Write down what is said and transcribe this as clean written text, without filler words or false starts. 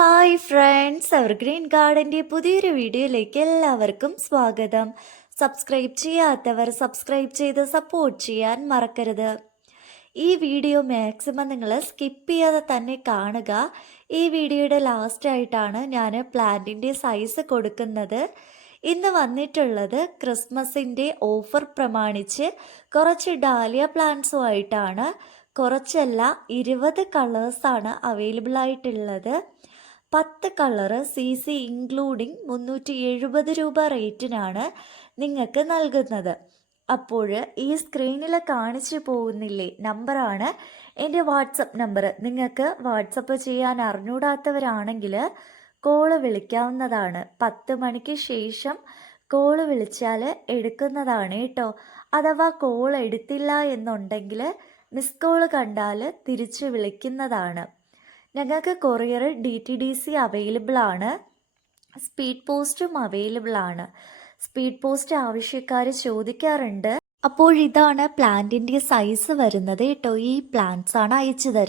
Hi friends, evergreen ഗാർഡൻ്റെ പുതിയൊരു വീഡിയോയിലേക്ക് എല്ലാവർക്കും സ്വാഗതം. സബ്സ്ക്രൈബ് ചെയ്യാത്തവർ സബ്സ്ക്രൈബ് ചെയ്ത് സപ്പോർട്ട് ചെയ്യാൻ മറക്കരുത്. ഈ വീഡിയോ മാക്സിമം നിങ്ങൾ സ്കിപ്പ് ചെയ്യാതെ തന്നെ കാണുക. ഈ വീഡിയോയുടെ ലാസ്റ്റായിട്ടാണ് ഞാൻ പ്ലാന്റിൻ്റെ സൈസ് കൊടുക്കുന്നത്. ഇന്ന് വന്നിട്ടുള്ളത് ക്രിസ്മസിൻ്റെ ഓഫർ പ്രമാണിച്ച് കുറച്ച് ഡാലിയ പ്ലാന്റ്സുമായിട്ടാണ്. കുറച്ചല്ല, 20 കളേഴ്സാണ് അവൈലബിൾ ആയിട്ടുള്ളത്. 10 കളറ് CC ഇൻക്ലൂഡിങ് 370 രൂപ റേറ്റിനാണ് നിങ്ങൾക്ക് നൽകുന്നത്. അപ്പോൾ ഈ സ്ക്രീനിൽ കാണിച്ചു പോകുന്നില്ലേ, നമ്പറാണ് എൻ്റെ വാട്സപ്പ് നമ്പർ. നിങ്ങൾക്ക് വാട്സപ്പ് ചെയ്യാൻ അറിഞ്ഞൂടാത്തവരാണെങ്കിൽ കോള് വിളിക്കാവുന്നതാണ്. 10 മണിക്ക് ശേഷം കോള് വിളിച്ചാൽ എടുക്കുന്നതാണ് കേട്ടോ. അഥവാ കോൾ എടുത്തില്ല എന്നുണ്ടെങ്കിൽ മിസ് കോള് കണ്ടാൽ തിരിച്ച് വിളിക്കുന്നതാണ്. ഞങ്ങൾക്ക് കൊറിയർ DTDC അവൈലബിൾ ആണ്. സ്പീഡ് പോസ്റ്റും അവൈലബിൾ ആണ്. സ്പീഡ് പോസ്റ്റ് ആവശ്യക്കാർ ചോദിക്കാറുണ്ട്. അപ്പോൾ ഇതാണ് പ്ലാന്റിൻ്റെ സൈസ് വരുന്നത് കേട്ടോ. ഈ പ്ലാന്റ്സ് ആണ് അയച്ചു തരുന്നത്.